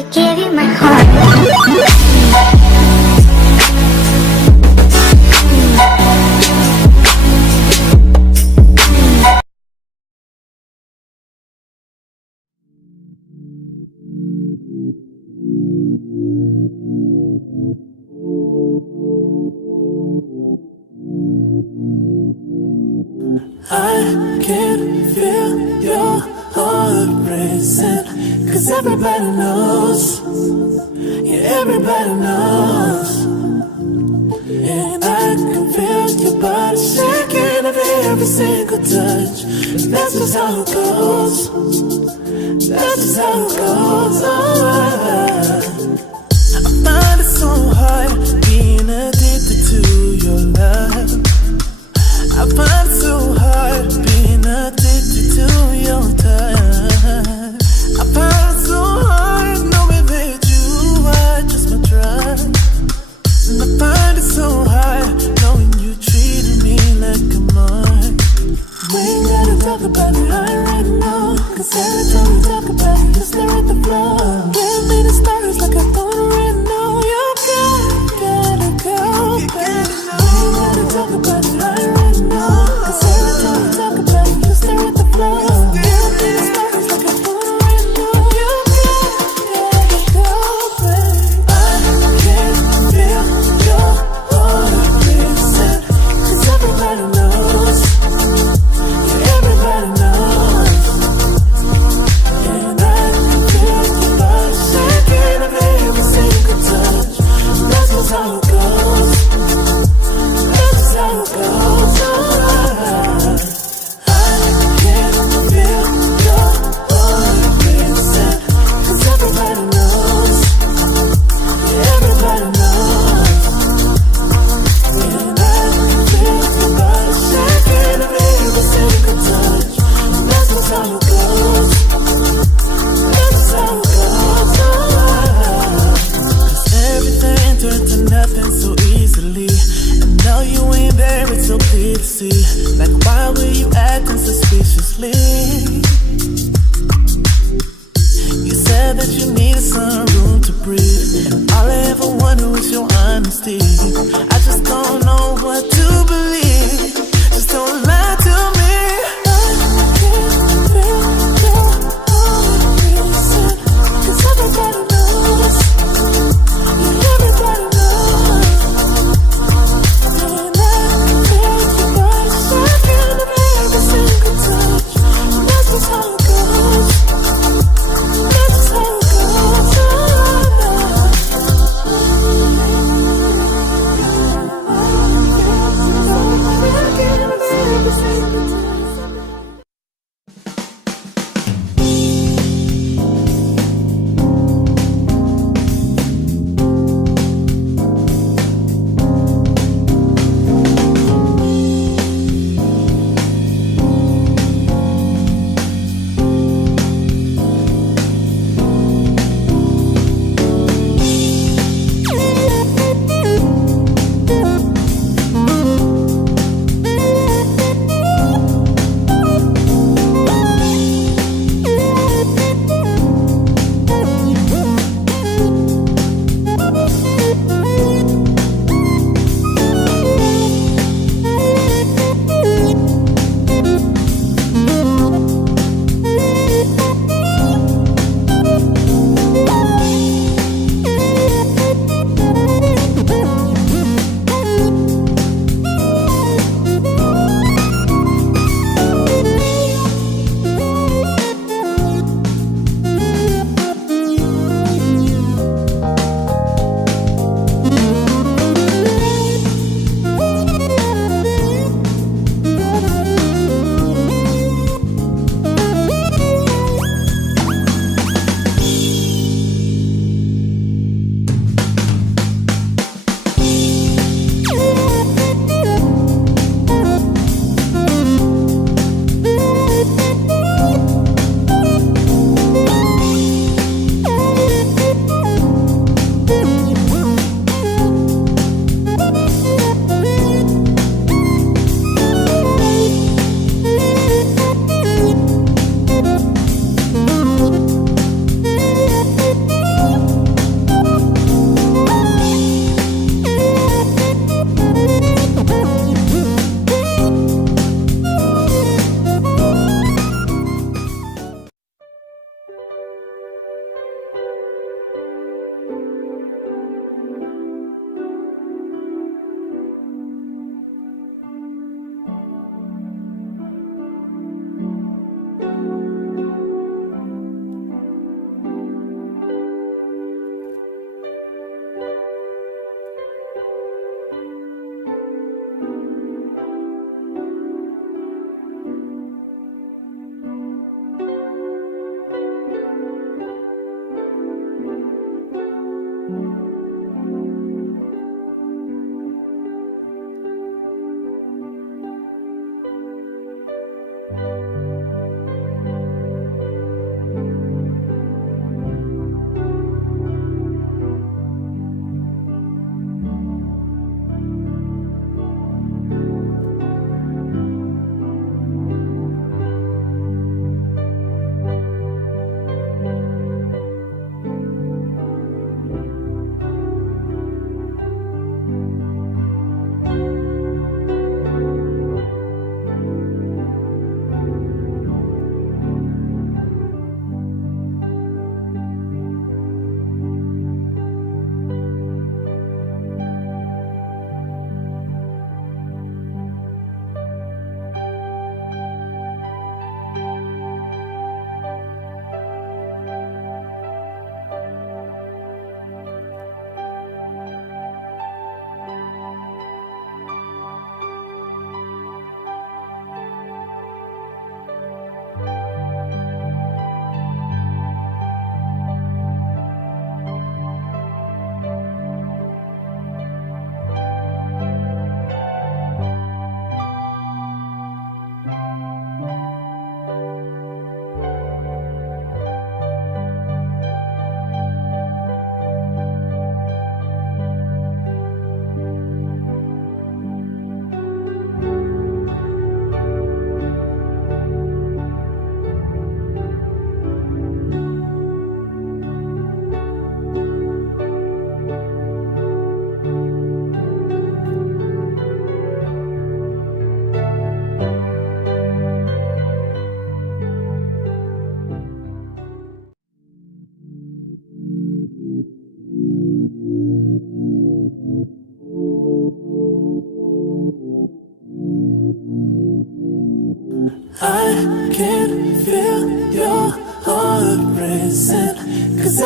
I give you my heart. I can feel your heart racing, 'cause everybody knows, yeah, everybody knows. And I can feel your body shaking at every single touch. That's just how it goes. That's just how it goes. I find it so hard being addicted to your love. I find it so hard being addicted to your touch. I find it so hard knowing that you are just my drug. And I find it so hard knowing you treated me like a mark. We ain't gotta talk about it right now, 'cause every time we talk about it, you stare at the floor. Give me the stars like I don't already know. You gotta go, baby. We ain't gotta talk about it right now, 'cause every time we talk about it, you stare at the floor. Give me the stars like I don't already know. You gotta go, baby. I can feel your heart racing, 'cause everybody knows. Everybody knows. And I can feel your body shaking at every single touch. That's just how it goes. That's just how it goes. I can feel your heart racing, 'cause everybody knows. Everybody knows. And I can feel your body shaking at every single touch. That's just how it goes. That's just how it goes. 'Cause everything turned to nothing so easily, and now you ain't there, it's so clear to see. Like, why were you acting suspiciously? You said that you needed some room to breathe, and all I ever wanted was your honesty. I just don't know what to believe. Just don't lie to me. I can feel your heart racing, 'cause everybody knows. Everybody knows. And I can feel your body shaking at every single touch. That's just how it goes. That's just how it goes.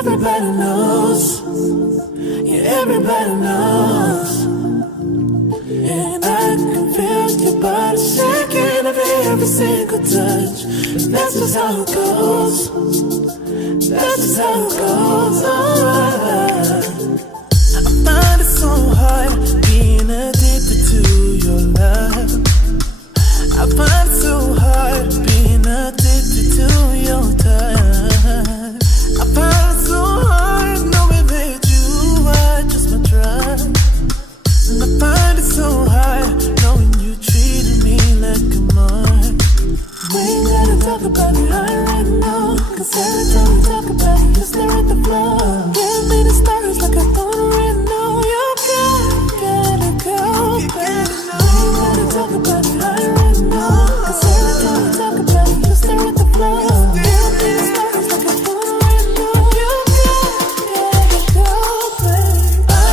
everybody knows. Yeah, everybody knows. And I can feel your body shaking every single touch. And that's just how it goes. That's just how it goes. I find it so hard being addicted to your love. I find it so hard being addicted to your touch. I find it so hard knowing that you are just my drug. And I find it so hard knowing you treated me like a mark. We ain't gotta talk about it right now, 'cause every time we talk about it, you stare at the floor. Give me the stars like I don't already know. You gotta go, baby. We ain't gotta talk about it right now, 'cause every time we talk about it, you stare at the floor. Give me the stars like I don't already know. You gotta go, baby. I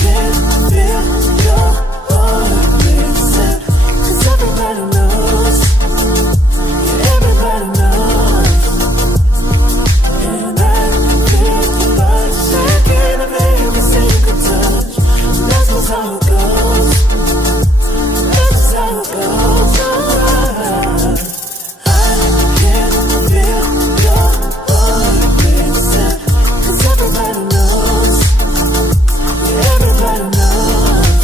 can feel your heart racing, 'cause everybody knows. Everybody knows. And I can feel your body shaking every single touch. That's just how it goes. That's just how it goes. I can feel your heart racing, 'cause everybody knows. Everybody knows.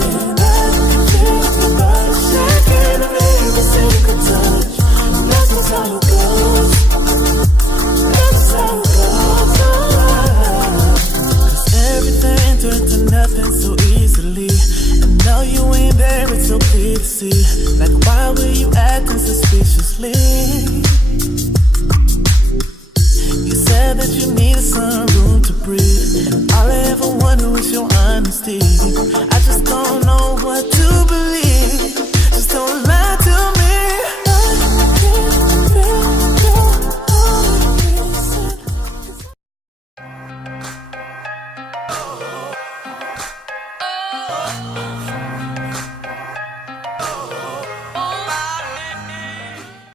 And I can feel your body shaking every single touch. That's just how it goes. That's just how it goes. 'Cause everything turned to nothing so easily. And now you ain't there, it's so clear to see. Like, why were you acting suspiciously? You said that you needed some room to breathe. All I ever wanted was your honesty. I just